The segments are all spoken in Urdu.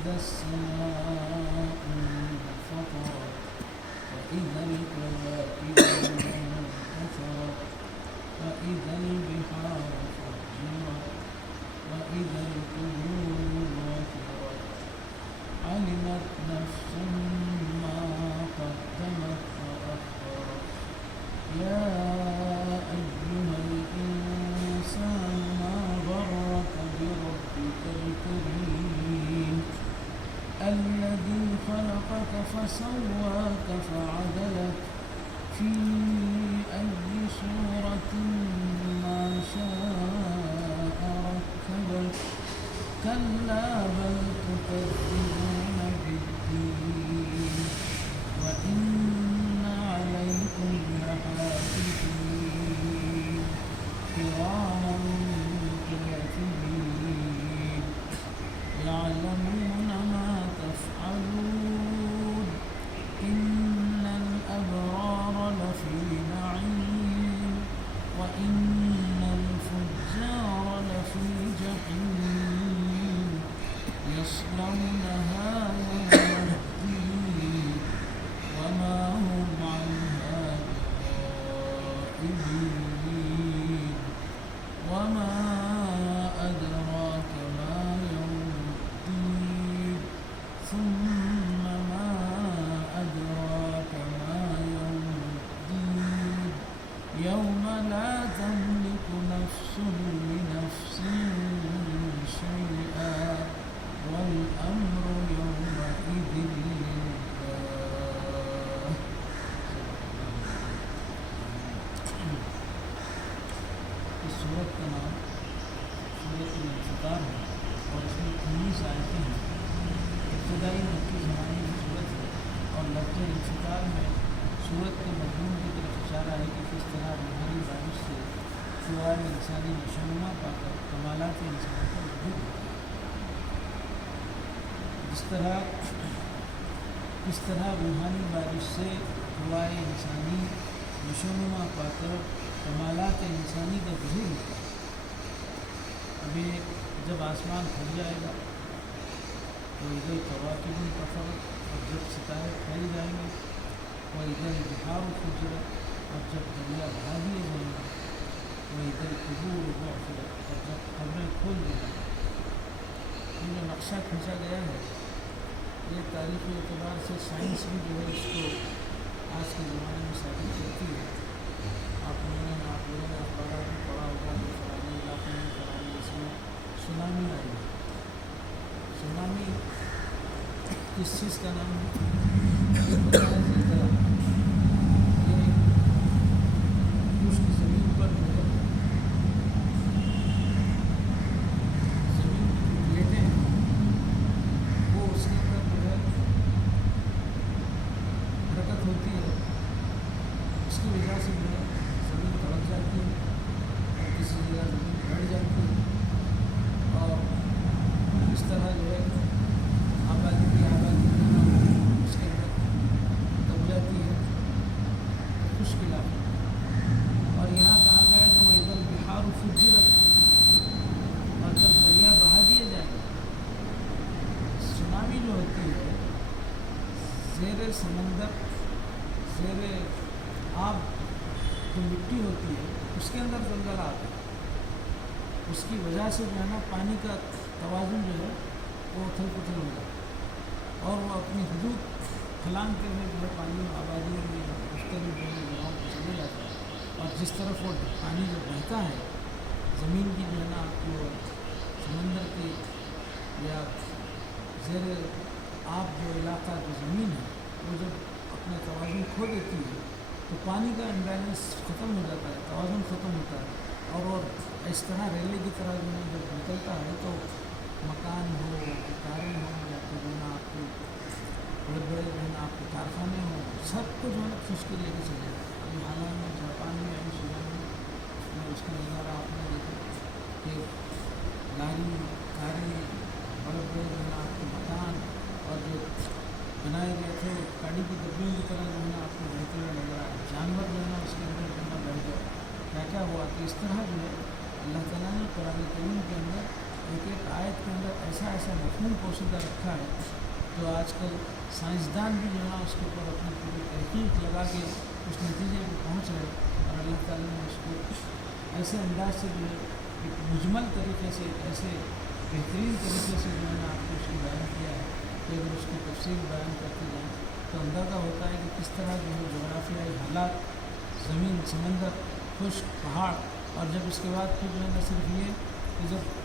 وإذا السماء انفطرت وإذا الكواكب انتثرت وإذا البحار فجرت وإذا القبور بعثرت علمت نفس ما قدمت وأخرت يا أيها الإنسان ما غرك بربك الكريم الذي خلقك فسواك فعدلك في أي صورة ما شاء ركبك كلا بل تكذبون بالدين وإن عليكم لحافظين كراما كاتبين يعلمون ما تفعلون إن الأبرار لفي نعيم وإن الفجار لفي جحيم يصلونها يوم الدين وما هم عنها بغائبين وما أدراك ما يوم الدين ثم ما أدراك ما يوم الدين يوم لا تملك نفس لنفس شيئا والأمر يومئذ لله. اس صورت کا نام سورۃ الانفطار ہے اور اس میں 19 آیتیں ہیں. ابتدائی مکی زمانے کی صورت ہے اور لفظ انفطار میں صورت کے مضمون کی طرف اشارہ ہے کہ کس طرح روحانی بارش سے شعاع انسانی نشوونما پا کر کمالات انسان پر ظہور ہوتا ہے. کس طرح روحانی بارش سے شعاع انسانی نشوونما پا کر کمالات انسانی کا ظہور ہوتا ہے. ابھی جب آسمان کھل جائے گا تو ادھر کواکب انتثرت اور جب ستارے پھیل جائیں گے وہ ادھر بحار فجرت اور جب دریا بہا دیے جائیں گے وہ ادھر قبور بعثرت اور جب قبریں کھول دی جائیں گی. یہ جو نقشہ کھینچا گیا ہے یہ تاریخی اعتبار سے سائنس بھی جو ہے اس کو آج کے زمانے میں ثابت کرتی ہے. آپ لوگوں نے اخبارات میں پڑھا ہوگا کہ فلانے علاقے میں فلانے اس میں سونامی آئی ہے. سونامی کس چیز کا نام ہے؟ زلزلہ. یہ اس کی زمین پر جو ہے زمین کی پلیٹیں ہیں وہ اس کے اندر جو ہے حرکت ہوتی ہے. اس کی وجہ سے جو ہے زمین دھڑک جاتی ہے اور کسی جگہ زمین بیٹھ جاتی ہے اور اس طرح جو ہے آبادی اس کے اندر دب جاتی ہے خشک علاقے. اور یہاں کہا گیا کہ وہ ادھر بحار فجرت اور جب دریا بہا دیے جائیں گے. سونامی جو ہوتی ہے زیر سمندر زیر آب جو مٹی ہوتی ہے اس کے اندر زلزلہ آتا ہے. اس کی وجہ سے جو ہے نا پانی کا توازن جو ہے وہ اتھل پتھل ہو جاتا ہے اور وہ اپنی حدود پھیلانتے ہوئے جو ہے پانی آبادیوں میں مختلف جگہوں کو چلے جاتا ہے. اور جس طرف وہ پانی جو بہتا ہے زمین کی جو ہے نا آپ کو سمندر کی یا زیر آب جو علاقہ جو زمین ہے وہ جب اپنا توازن کھو دیتی ہے تو پانی کا امبیلنس ختم ہو جاتا ہے, توازن ختم ہوتا ہے. اور وہ اس طرح ریلے کی طرح جو ہے جب نکلتا ہے تو مکان ہو کاریں ہوں یا پھر جو ہے نا آپ کے بڑے بڑے جو ہے نا آپ کے کارخانے ہوں سب کو جو ہے نا کھینچ کے لے کے چلے جاتے ہیں. ابھی حال میں جاپان میں ابھی صبح میں اس کا نظارہ آپ نے دیکھا کہ گاڑی کاریں بڑے بڑے جو ہے نا آپ کے مکان اور جو بنائے گئے تھے وہ گاڑی کی ڈبیوں کی طرح جو ہے نا آپ کو بہتے ہوئے نظر آئے. جانور جو ہے نا اس کے اندر جو ہے نا بیٹھ گئے. کیا کیا ہوا کہ اس طرح جو ہے اللہ تعالیٰ نے قرآن کریم کے اندر ایک ایک آیت کے اندر ایسا ایسا مفہوم پوشیدہ رکھا ہے جو آج کل سائنسدان بھی جو ہے نا اس کے اوپر اپنی پوری تحقیق لگا کے اس نتیجے پہ پہنچ رہے اور اللہ تعالیٰ نے اس کو ایسے انداز سے جو ہے ایک مجمل طریقے سے ایسے بہترین طریقے سے جو ہے نا آپ کو اس کو بیان کیا ہے کہ اگر اس کی تفصیل بیان کرتے جائیں تو اندازہ ہوتا ہے کہ کس طرح جو ہے جغرافیائی حالات، زمین، سمندر، خشک، پہاڑ، اور جب اس کے بعد پھر جو ہے نا صرف یہ کہ جب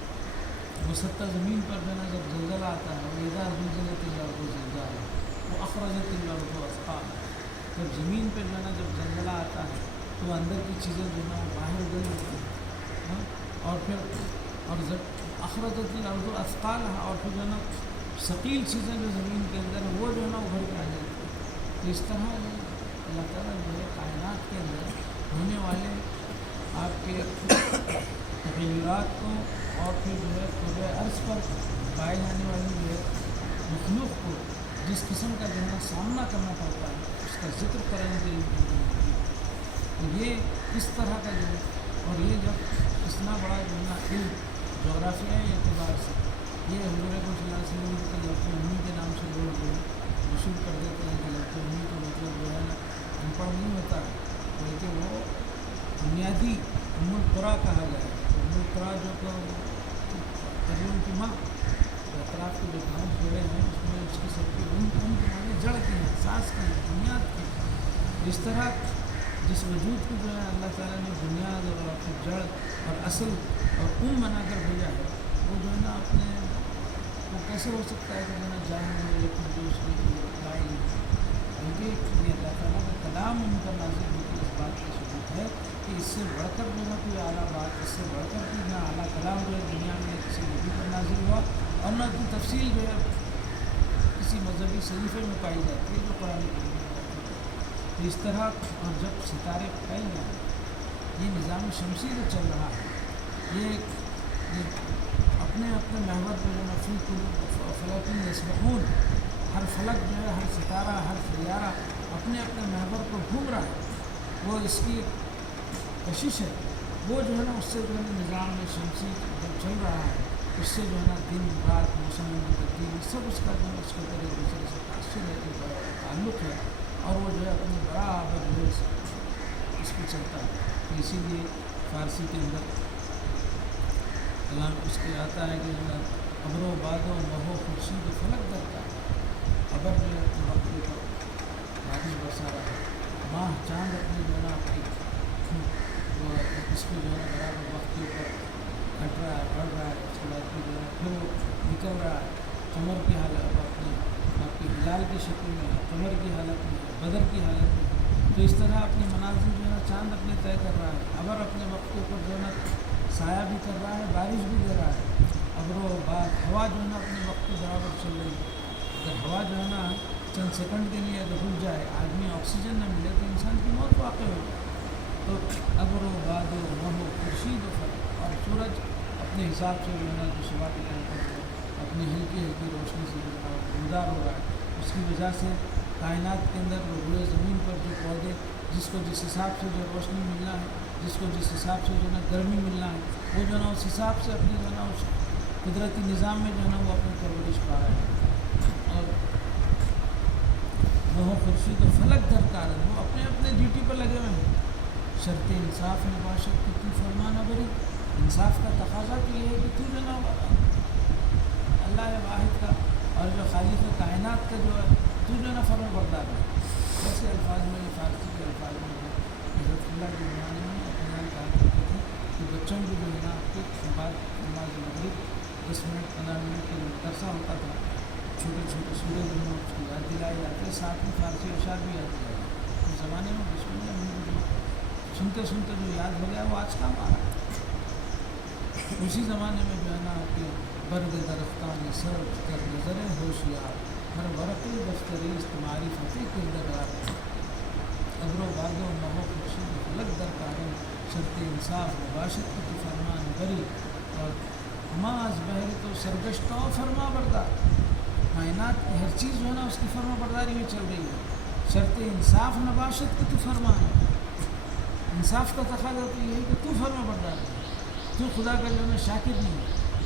مسطح زمین پر جو ہے نا جب زلزلہ آتا ہے وہ اذا زلزلت الارض زلزالها وہ اخرجت الارض اثقالها، جب زمین پہ جو ہے نا جب زلزلہ آتا ہے تو اندر کی چیزیں جو ہے نا وہ باہر ابل جاتی ہیں، اور پھر اور جب اخرجت الارض اثقالها اور پھر جو ہے نا ثقیل چیزیں جو زمین کے اندر وہ جو ہے نا ابھر کے آ جاتی ہیں۔ تو اس طرح جو اللہ تعالیٰ جو ہے کائنات کے اندر ہونے والے آپ کے تغیرات کو اور پھر جو ہے پورے عرض پر پائے جانے والی جو ہے مخلوق کو جس قسم کا جو ہے نا سامنا کرنا پڑتا ہے اس کا ذکر کرنے کے لیے تو یہ اس طرح کا جو ہے، اور یہ جب اتنا بڑا جو ہے نا علم جغرافیائی اعتبار سے یہ حضور صلی اللہ علیہ وسلم کے لفظ امی کے نام سے لوگ جو ہے مشہور کر دیتے ہیں کہ لفظ امی کا مطلب جو ہے نا ان پڑھ نہیں ہوتا ہے، بلکہ وہ بنیادی ام القریٰ کہا گیا ہے۔ ام القریٰ جو کہ قریوں کی ماں، اطراف کے جو گاؤں تھوڑے ہیں اس میں اس کی سب کی ان کے معنی جڑ کے ہیں، ساس کے ہیں، بنیاد کے ہیں۔ اس طرح جس وجود کو جو ہے اللہ تعالیٰ نے بنیاد اور اپنی جڑ اور اصل اور بنا کر بھیجا ہے، وہ جو ہے نا اپنے وہ کیسے ہو سکتا ہے کہ جو ہے نا جاہل ہو لیکن جو اس میں قائل بلکہ یہ اللہ تعالیٰ کا کلام ان پر نازل ہو کے اس بات کا ثبوت ہے کہ اس سے بڑھ کر جو ہے کوئی اعلیٰ بات، اس سے بڑھ کر کوئی نہ اعلیٰ کلام جو ہے دنیا میں کسی نبی پر نازل ہوا اور نہ کوئی تفصیل جو ہے کسی مذہبی صحیفے میں پائی جاتی ہے جو قرآن کریم میں ہوتی ہے۔ تو اس طرح اور جب ستارے پھیل جائیں، یہ نظام شمسی جو چل رہا ہے یہ اپنے اپنے محور پہ جو نفیق فلک یسبحون، ہر فلک جو ہے ہر ستارہ ہر سیارہ اپنے اپنے محور پر گھوم رہا ہے، وہ اس کی کشش ہے، وہ جو ہے نا اس سے جو ہے نا نظام میں شمسی جب چل رہا ہے اس سے جو ہے نا دن رات موسم کی تبدیلی سب اس کا جو ہے اس کے اوپر ایک دوسرے سے تاثر ہے، تعلق ہے، اور وہ جو ہے اپنی برابر جو ہے اس پہ چلتا ہے۔ تو اسی لیے فارسی کے اندر کلام اس کے آتا ہے کہ جو ہے ابر و باد و مہو خورشید و فلک درتا ہے، ابر جو ہے اپنے وقت کے اوپر بارش برسا رہا ہے، ماہ چاند اپنے جو ہے نا اپنی وہ اس پہ جو ہے نا برابر وقت کے اوپر گھٹ رہا ہے، بڑھ رہا ہے، اس کے بعد پھر جو ہے پھر وہ نکل رہا ہے، قمر کی حالت اپنی آپ کی ہلال کی شکل میں ہے، قمر کی حالت میں ہے، بدر کی حالت میں ہے۔ تو اس طرح اپنی منازل جو ہے نا چاند اپنے طے کر رہا ہے، ابر اپنے وقت کے اوپر جو ہے نا سایہ بھی کر رہا ہے، بارش بھی دے رہا ہے، ابر و باد ہوا جو ہے نا اپنے وقت کے برابر چل رہی ہے۔ اگر ہوا جو ہے نا چند سیکنڈ کے لیے اگر رک جائے، آدمی آکسیجن نہ ملے تو انسان کی موت واقع ہو جائے۔ تو ابر و باد و مہو خورشید و فلک، اور سورج اپنے حساب سے جو ہے نا جو صبح کے ٹائم پر جو اپنی ہلکی ہلکی روشنی سے جو ہے نا گلدار ہو رہا ہے، اس کی وجہ سے کائنات کے اندر روئے زمین پر جو پودے جس کو جس حساب سے جو روشنی ملنا ہے، جس کو جس حساب سے جو ہے نا گرمی ملنا ہے، وہ جو ہے نا اس حساب سے اپنی جو ہے نا اس قدرتی نظام میں جو ہے نا وہ اپنی پرورش پا رہا ہے۔ اور وہ خورشید و فلک درکار ہے، وہ اپنے اپنے ڈیوٹی پر لگے ہوئے ہیں۔ شرط انصاف نباشت کہ تو فرمانا بری، انصاف کا تقاضا تو یہ ہے کہ تو جو نا اللہ واحد کا اور جو خالق کائنات کا جو ہے تو جو ہے نا فرما بردار ہے۔ ایسے الفاظ میں فارسی کے الفاظ میں حضرت اللہ کے زمانے میں اپنا کہا کرتے تھے کہ بچوں کو جو ہے نا آپ کے بعد نماز مغرب 10 منٹ 15 منٹ کے مدرسہ ہوتا تھا، چھوٹے چھوٹے سورے جو ہے اس کو یاد دلائی جاتے، ساتھ میں فارسی اشعار بھی یاد دلائے جاتے۔ اس زمانے میں بسم اللہ جو سنتے سنتے جو یاد ہو گیا وہ آج کام آ رہا ہے۔ اسی زمانے میں جو ہے نا آپ کے برگ درختان سر کر نظر ہوشیار، ہر ورق دفتری تمہاری فتح کردگار، ابر و باد و مہو خورشید و فلک درکار، شرط انصاف مباشت کی تو فرمان بری، اور ماں از بہر تو سرگشتہ و فرما بردار، کائنات کی ہر چیز جو ہے نا اس کی فرما برداری میں چل رہی ہے۔ شرط انصاف نباشت کی تو فرمان ہے، انصاف کا تقاضا تو یہ ہے کہ تو فرما بردار ہے، تو خدا کا جو ہے نا شاکر نہیں ہے،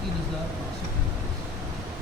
3545।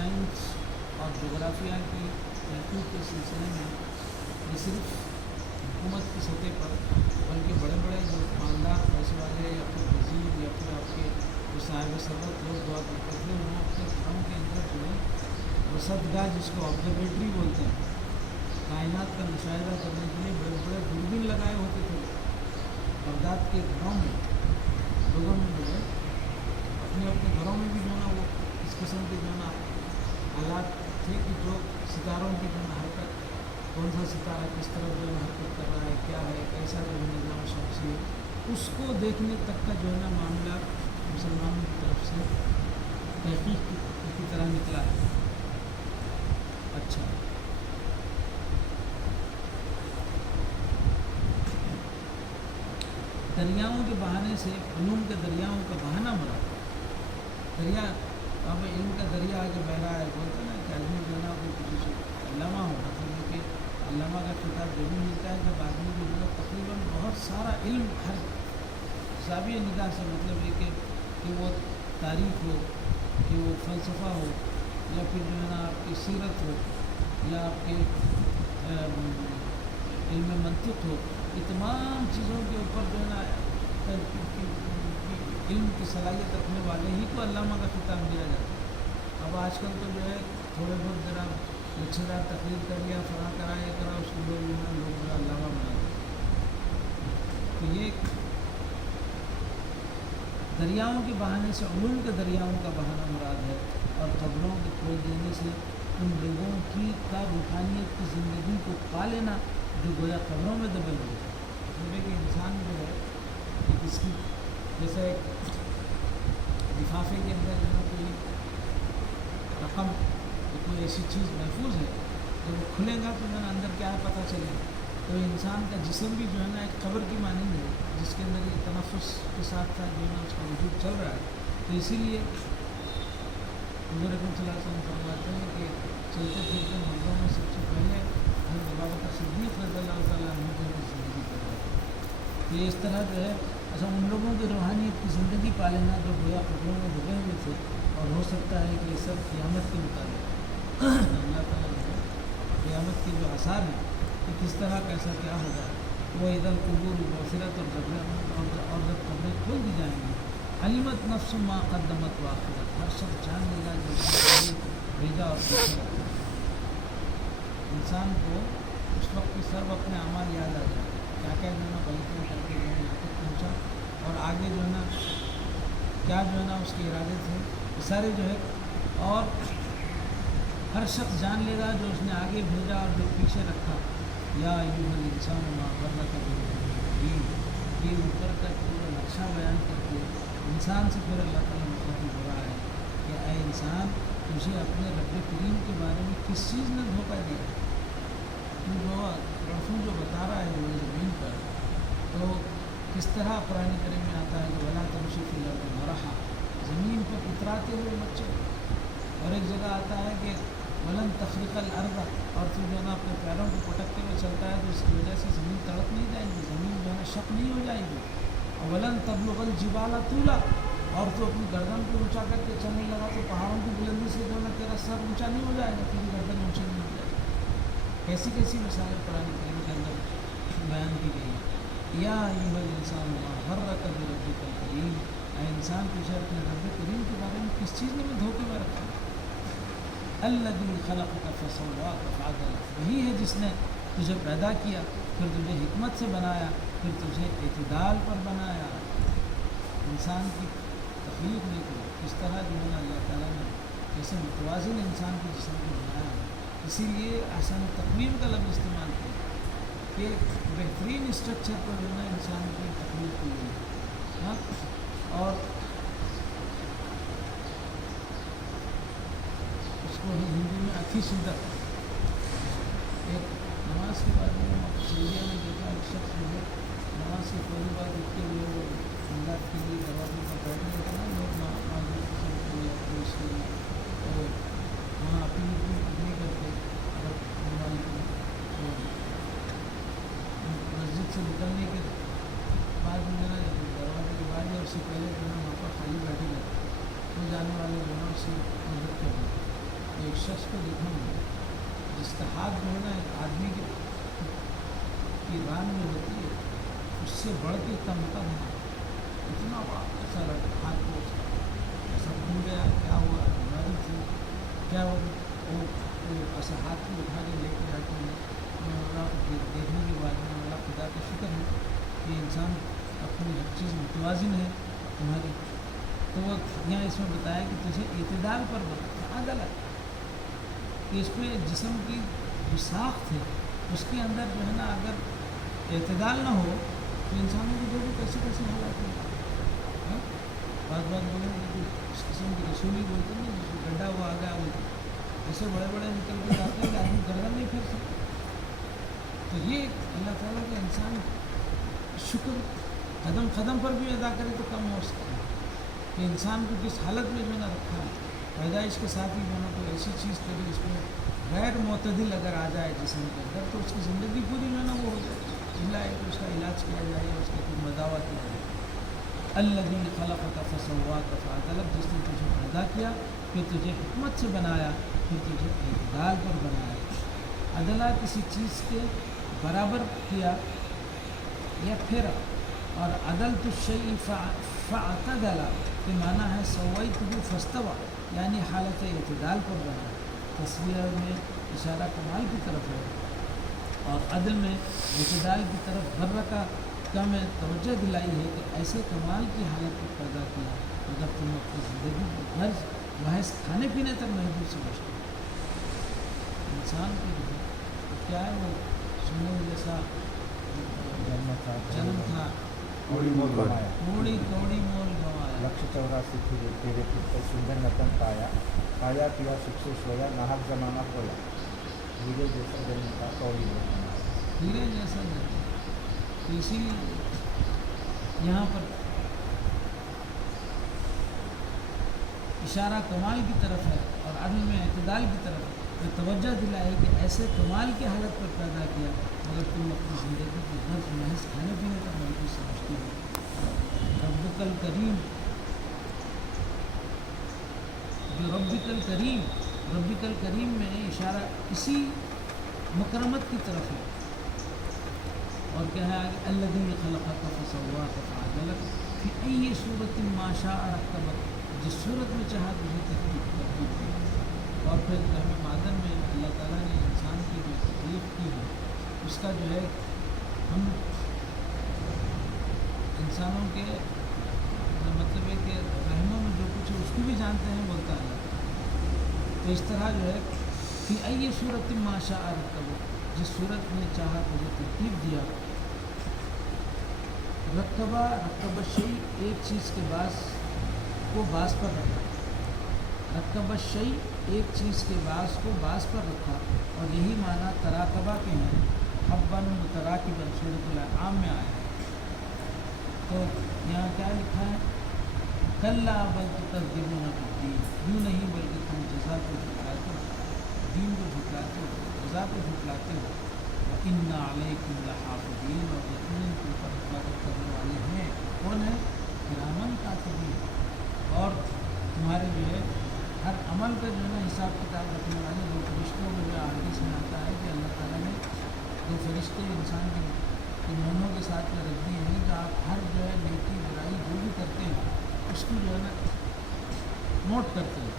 سائنس اور جغرافیہ کی تحقیق کے سلسلے میں یہ صرف حکومت کی سطح پر بلکہ بڑے بڑے جو خاندان پیسے والے یا پھر وزیر یا پھر آپ کے جو صاحب ثروت لوگ دعا کرتے تھے وہ اپنے گھروں کے اندر جو ہے رصدگاہ جس کو آبزرویٹری بولتے ہیں کائنات کا مشاہدہ کرنے کے لیے بڑے بڑے دوربین لگائے ہوتے تھے بغداد کے گھروں میں لوگوں میں جو ہے اپنے اپنے گھروں میں بھی جو ہے نا وہ اس قسم کے جو ہے نا حالات تھے کہ جو ستاروں کی جو ہے حرکت کون سا ستارہ کس طرح جو ہے حرکت کر رہا ہے کیا ہے کیسا جو ہے نظام شمسی ہے اس کو دیکھنے تک کا جو ہے نا معاملہ مسلمانوں کی طرف سے تحقیق کی طرح نکلا ہے. اچھا دریاؤں کے بہانے سے علوم کے دریاؤں کا بہانہ مراد دریا اب علم کا دریا آگے بہ رہا ہے بولتے نا کہ آدمی جو ہے نا وہ کسی سے علامہ ہو مطلب کہ علامہ کا خطاب جو بھی ملتا ہے جب آدمی جو ہے تقریباً بہت سارا علم ہر زاویہ نگاہ سے مطلب یہ کہ وہ تاریخ ہو کہ وہ فلسفہ ہو یا پھر جو ہے نا آپ کی سیرت ہو یا آپ کے علم منطق ہو یہ تمام چیزوں کے اوپر جو ہے نا علم کی صلاحیت رکھنے والے ہی کو علامہ کا خطاب دیا جاتا ہے. اب آج کل تو جو ہے تھوڑے بہت ذرا لچھدار تقریر کر لیا فلاں کرا یہ کرا اس کو لوگ جو ہے علامہ بنا دیا. تو یہ دریاؤں کے بہانے سے علوم کے دریاؤں کا بہانہ مراد ہے اور قبروں کے کھول دینے سے ان لوگوں کی کا روحانیت کی زندگی کو پا لینا جو گویا قبروں میں دبے ہوئے مطلب کہ انسان جو ہے کہ اس کی جیسے ایک لفافے کے اندر جو ہے کوئی رقم کوئی ایسی چیز محفوظ ہے جب وہ کھلے گا تو میں اندر کیا ہے پتہ چلے گا. تو انسان کا جسم بھی جو ہے نا ایک قبر کی مانند ہے جس کے اندر ایک تنفس کے ساتھ ساتھ جو ہے نا اس کا وجود چل رہا ہے. تو اسی لیے حضور اکرم صلی اللہ علیہ وسلم فرماتے ہیں کہ چلتے پھرتے مردوں میں سب سے پہلے حضرت ابوبکر صدیق رضی اللہ تعالیٰ عنہ کی زندگی کر رہے ہیں. تو یہ اس طرح جو ہے اچھا ان لوگوں کی روحانیت کی زندگی پا لینا جو گویا قبروں میں دبے ہوئے تھے اور ہو سکتا ہے کہ یہ سب قیامت کے مطابق اللہ تعالیٰ جو ہے قیامت کے جو آثار ہیں کہ کس طرح کیسا کیا ہوگا وہ ادھر قبور بصیرت اور جب قبریں کھول دی جائیں گی علمت نفس ما قدمت واخرت ہر شخص جان لے گا جو بھیجا اور پیچھے رکھا. انسان کو اس وقت کی سب اپنے اعمال یاد آ جائے کیا کیا جو ہے نا غلطیاں کر کے جو ہے یہاں تک پہنچا اور آگے جو ہے نا کیا جو ہے نا اس کے ارادے تھے یہ سارے جو ہے اور ہر شخص جان لے گا جو اس نے آگے بھیجا اور جو پیچھے رکھا. یا ایھا الانسان ما غرک بربک یہ اوپر کا پورا نقشہ بیان کر کے انسان سے پھر اللہ تعالیٰ مخاطب ہو رہا ہے کہ اے انسان تجھے اپنے رب کریم کے بارے میں کس چیز نے دھوکہ دیا. تو جو رسول جو بتا رہا ہے جو زمین پر تو کس طرح قرآن کریم میں آتا ہے کہ ولا تمشی فی الارض مرحا زمین پر اتراتے ہوئے مت چلو. اور ایک جگہ آتا ہے کہ ولن تخرق الارض اور پھر جو ہے نا اپنے پیروں کو پٹکتے ہوئے چلتا ہے تو اس کی وجہ سے زمین تڑپ نہیں جائے گی زمین جو ہے نا شک نہیں ہو جائے گی. اور ولن تبلغ الجبال طولا اور تو اپنی گردن کو اونچا کر کے چلنے لگا تو پہاڑوں کی بلندی سے جو ہے نا تیرا سر اونچا نہیں ہو جائے گا تیری گردن اونچی نہیں ہو جائے گی. کیسی کیسی مثالیں قرآن کریم کے اندر بیان کی گئی ہیں. یا ایھا الانسان ما غرک بربک الکریم اے انسان تجھے اپنے رب کریم کے بارے میں کس چیز نے میں دھوکے میں رکھا. الذی خلقک فسواک فعدلک وہی ہے جس نے تجھے پیدا کیا پھر تجھے حکمت سے بنایا پھر تجھے اعتدال پر بنایا. انسان کی تخلیق نے کی اس طرح جو ہے نا اللہ تعالیٰ نے جیسے متوازن انسان کے جسم کو بنایا ہے. اسی لیے احسن تقویم کا لفظ استعمال کیا کہ بہترین اسٹرکچر پر جو ہے نا انسان کی تخلیق کی گئی. ہاں اور کو ہندی میں اچھی شدت ایک نماز کے بعد میں سعودیہ میں دیکھا ایک شخص جو ہے نماز کے پہلی بار اٹھ کے وہ امداد کے لیے دروازے پر بیٹھنے لگا نا لوگ معذور قسم کے یا کوئی اس کے لیے تو وہاں اپنی کر کے اگر موبائل کو مسجد سے نکلنے کے بعد میں نا دروازے کے بعد یا اس سے پہلے جو ہے وہاں پر خالی بیٹھے گئے تو جانے والے جو ہے اس سے مدد کر دیں. ایک شخص کو دیکھا میں نے جس کا ہاتھ جو ہے نا ایک آدمی کی ران میں ہوتی ہے اس سے بڑھ کے کمتر ہے، اتنا بڑا ایسا لگتا ہاتھ کو اس کا ایسا کھل گیا، کیا ہوا، بیماری تھی کیا ہوا، وہ ایسا ہاتھ کو اٹھا کے لے کے جاتے ہیں دیکھنے کے بعد میں اللہ خدا کا شکر ہے کہ انسان اپنی ہر چیز متوازن ہے تمہاری، تو وہ یہاں اس میں بتایا کہ تجھے اعتدال پر بنا عدل ہے کہ اس میں جسم کی جو ساخت ہے اس کے اندر جو ہے نا اگر اعتدال نہ ہو تو انسانوں کی جو بھی کیسے کیسے حالات ہیں، بعض لوگوں کو اس قسم کی رسولی بولتے ہیں جس کو گڈھا ہوا آ گیا بولتے ایسے بڑے بڑے نکل کے جاتے ہیں کہ آدمی گردن نہیں پھیر سکتا، تو یہ اللہ تعالیٰ کا انسان شکر قدم قدم پر بھی ادا کرے تو کم ہو سکتا ہے کہ انسان کو کس حالت میں جو ہے نا رکھا ہے، پیدائش کے ساتھ ہی جو ہے نا کوئی ایسی چیز کرے جس میں غیر معتدل اگر آ جائے جسم کے اندر تو اس کی زندگی پوری جو ہے نا وہ ہو جائے، اللہ ہے کہ اس کا علاج کیا جائے اور اس کا کوئی مداوع کیا جائے۔ الذی خلقک فسواک فعدلک، جس نے تجھے پیدا کیا پھر تجھے حکمت سے بنایا پھر تجھے اعتدال پر بنایا، عدلہ کسی چیز کے برابر کیا یا پھیرا، اور عدلت الشیء فاعتدل کے معنی ہے سویتہ فاستوى، یعنی حالت اعتدال پر بنایا، تصویر میں اشارہ کمال کی طرف ہے اور عدل میں اعتدال کی طرف برکہ کا میں توجہ دلائی ہے کہ ایسے کمال کی حالت کو پیدا کیا اگر تم اپنی زندگی کو غرض محض کھانے پینے تک محدود سمجھتے ہو، انسان کی جو ہے کیا ہے وہ سونے جیسا جنم تھا، کوڑی مول گوایا، کوڑی مول گوایا، لکش 84 تیرے پت سندر نتن پایا، کھایا پیا سکھ سے سویا، ناحق زمانہ کھویا، ہیرے جیسا جنم تھا کوڑی مول گوایا، ہیرے جیسا جنم۔ تو اسی یہاں پر اشارہ کمال کی طرف ہے اور عدل میں اعتدال کی طرف ہے، تو توجہ دلائے کہ ایسے کمال کی حالت پر پیدا کیا مگر تم اپنی زندگی کی غرض محض کھانے پینے کا محدود سمجھتی ہو۔ ربک الکریم، جو ربک الکریم میں اشارہ اسی مکرمت کی طرف ہے، اور کیا ہے آگے الذی خلقک فسواک فعدلک فی ای صورت ما شاء رکبک، جس صورت میں چاہا تجھے ترتیب دی، اور پھر رحم معدن میں اللہ تعالیٰ نے انسان کی جو تکلیف کی ہے اس کا جو ہے ہم انسانوں کے مطلب ہے کہ رحموں میں جو کچھ ہے اس کو بھی جانتے ہیں، بولتا ہے اللہ تعالیٰ، تو اس طرح جو ہے فی ای صورت ما شاء رکبک، جس صورت میں چاہا تجھے ترتیب دیا، رکبہ شیء ایک چیز کے باعث کو باعث پر رکھا، رکب الشیء ایک چیز کے باعث کو باعث پر رکھا، اور یہی معنی تراکبہ کے ہیں، حباً متراکباً سورۃ الانعام میں آیا ہے۔ تو یہاں کیا لکھا ہے، کلا بل تکذبون بالدین، یوں نہیں بلکہ تم جزا کو جھٹلاتے ہو، دین کو جھٹلاتے ہو، جزا کو جھٹلاتے ہو، وَإِنَّ عَلَيْكُمْ لَحَافِظِينَ، اور یقیناً تم پر حفاظت کرنے والے ہیں، کون ہے، کراماً کاتبین، اور تمہارے جو ہے ہر عمل کا جو ہے نا حساب کتاب رکھنے والے دو فرشتوں کو جو حدیث میں آتا ہے کہ اللہ تعالیٰ نے دو فرشتے انسان کے مونوں کے ساتھ میں رکھ دیے ہیں کہ آپ ہر جو ہے نیکی برائی جو بھی کرتے ہیں اس کو جو ہے نا نوٹ کرتے ہیں،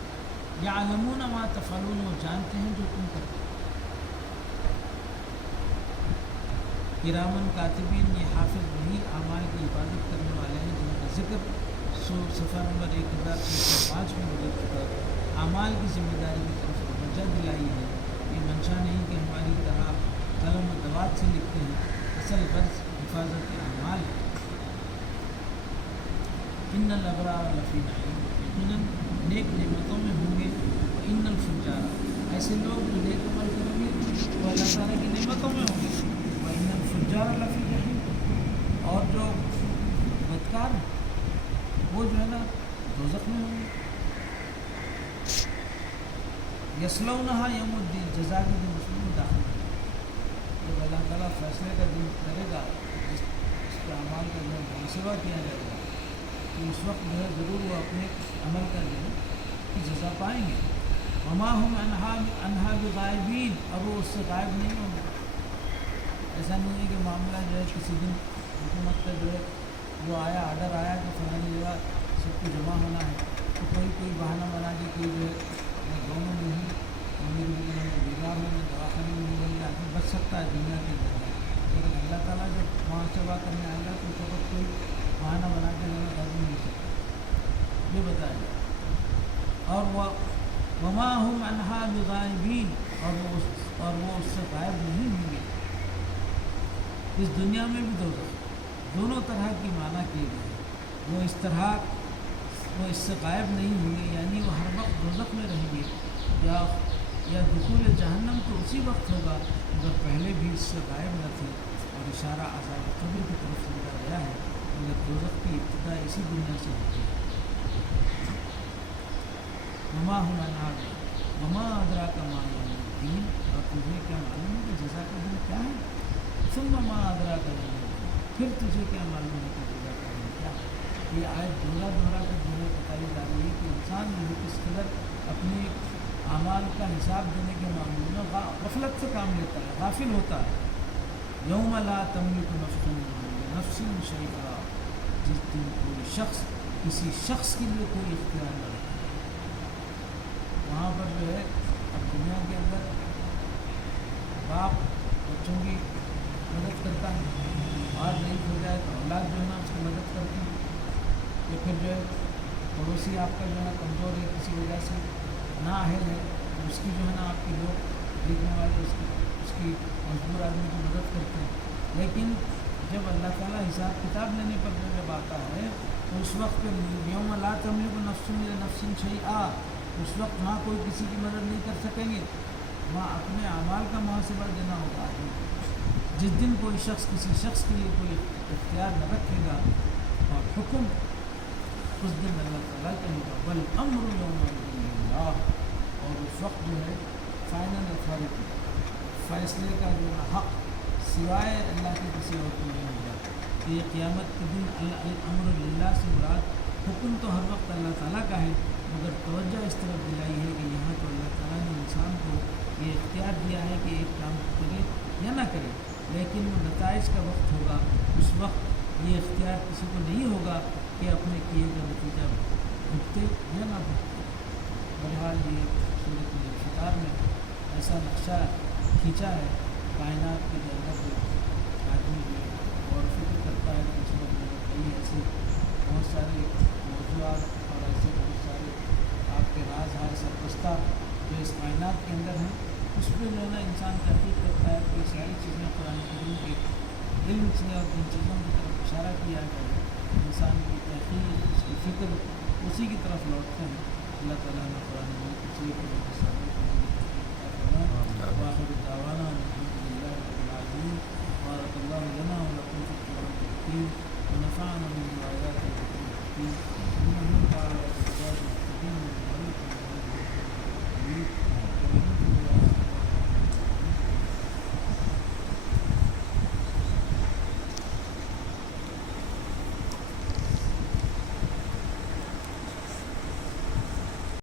یعلمون ما تفعلون، وہ جانتے ہیں جو تم کرتے ہیں، کراماً کاتبین، یہ حافظ وہی اعمال کی حفاظت کرنے والے ہیں جن کا ذکر صفحہ نمبر 1605 میں گزر چکا، اعمال کی ذمہ داری کی طرف توجہ دلائی ہے، یہ منشا نہیں کہ ہماری طرح قلم و دوات سے لکھتے ہیں، اصل غرض حفاظت اعمال ہے۔ ان الابرار لفی نعیم، یقیناً نیک نعمتوں میں ہوں گے، ان الفجار، ایسے لوگ جو نیک عمل کریں گے وہ اللہ تعالیٰ کی نعمتوں میں ہوں گے، ان الفجار لفی جحیم، اور جو بدکار ہیں وہ جو ہے نا دوزخ میں ہوں گے، یصلونہا یوم الدین، جزا کے دن اس میں داخل کریں گے، جب اللہ تعالیٰ فیصلے کا دن کرے گا، اس کے اعمال کا جو ہے محاسبہ کیا جائے گا، تو اس وقت جو ہے ضرور وہ اپنے عمل کا جو ہے جزا پائیں گے، وما هم عنها بغائبین، اور وہ اس سے غائب نہیں ہوں گے۔ ایسا نہیں ہے کہ معاملہ جو ہے کسی دن حکومت کا جو ہے وہ آیا آرڈر آیا کہ فلانی جگہ سب کو جمع ہونا ہے، تو کوئی بہانہ بنا کے کوئی جو ہے میں گاؤں میں ہوں، میری میں بیمار ہوں، میں دواخانے میں نہیں گئی، آدمی بچ سکتا ہے دنیا کے اندر، لیکن اللہ تعالیٰ جب محاسبہ کرنے آئے گا تو اس وقت کوئی بہانہ بنا کے لینا کر نہیں سکتا، یہ بتایا جائے۔ اور وہ وما هم عنها بغائبین، اور وہ اس سے غائب نہیں ہوں گے، اس دنیا میں بھی دونوں طرح کی معنی کی گئی، وہ اس سے غائب نہیں ہوں گے، یعنی وہ ہر وقت دوزخ میں رہیں گے، یا دخول جہنم تو اسی وقت ہوگا مگر پہلے بھی اس سے غائب نہ تھے، اور اشارہ عذاب قبر کی طرف سمجھا گیا ہے، مگر دوزخ کی ابتدا اسی دنیا سے ہوتی ہے۔ وما هم عنها وما ادراک ما یوم الدین، اور تجھے کیا معلوم ہے کہ جزا کا دن کیا ہے؟ ثم ما ادراک یوم الدین، پھر تجھے کیا معلوم ہے کہ جزا کا دن کیا ہے؟ یہ آیت دورہ کر جو ہے بتائی جا رہی ہے کہ انسان جو ہے کس قدر اپنے اعمال کا حساب دینے کے معاملے میں غفلت سے کام لیتا ہے، غافل ہوتا ہے۔ یوم لا تملک نفس لنفس شیئا، جس دن کوئی شخص کسی شخص کے لیے کوئی اختیار نہ رکھے، وہاں پر جو ہے اب دنیا کے اندر باپ بچوں کی مدد کرتا ہے، اور نہیں ہو جائے تو اولاد جو ہے نا اس کی مدد کرتی ہے، یا پھر جو ہے پڑوسی آپ کا جو ہے نا کمزور ہے کسی وجہ سے نااہل ہے تو اس کی جو ہے نا آپ کے لوگ دیکھنے والے اس کی مجبور آدمی کی مدد کرتے ہیں۔ لیکن جب اللہ تعالیٰ حساب کتاب لینے پر جب آتا ہے تو اس وقت یوم لا تملک نفس لنفس شیئا، اس وقت وہاں کوئی کسی کی مدد نہیں کر سکیں گے، وہاں اپنے اعمال کا محاسبہ دینا ہوگا آدمی۔ جس دن کوئی شخص کسی شخص کے لیے کوئی اختیار نہ رکھے گا اور حکم اس دن اللہ تعالیٰ کا ہوگا، والامر یومئذ للہ، اور اس وقت جو ہے فائنل اتھارٹی، فیصلے کا جو ہے حق سوائے اللہ کے کسی اور کو نہیں ہوگا۔ کہ یہ قیامت کے دن الامر للہ سے مراد حکم تو ہر وقت اللہ تعالیٰ کا ہے، مگر توجہ اس طرف دلائی ہے کہ یہاں تو اللہ تعالیٰ نے انسان کو یہ اختیار دیا ہے کہ ایک کام کرے یا نہ کرے، لیکن وہ نتائج کا وقت ہوگا، اس وقت یہ اختیار کسی کو نہیں ہوگا کہ اپنے کیے کا نتیجہ بھگتے یا نہ بھگتے۔ بہرحال یہ صورت الانفطار میں ایسا نقشہ کھینچا ہے کائنات کے اندر جو آدمی جو غور و فکر کرتا ہے تو اس میں کئی ایسے بہت سارے موضوعات اور ایسے بہت سارے آپ کے راز سرپرستہ جو اس کائنات کے اندر ہیں، اس پہ جو ہے نا انسان تحقیق کرتا ہے کہ یہ ساری چیزیں قرآن کریم کے علم سے اور ان چیزوں کی طرف اشارہ کیا گیا ہے، انسان کی تحقیق اس کی فکر اسی کی طرف لوٹتے ہیں۔ اللہ تعالیٰ نے قرآن میں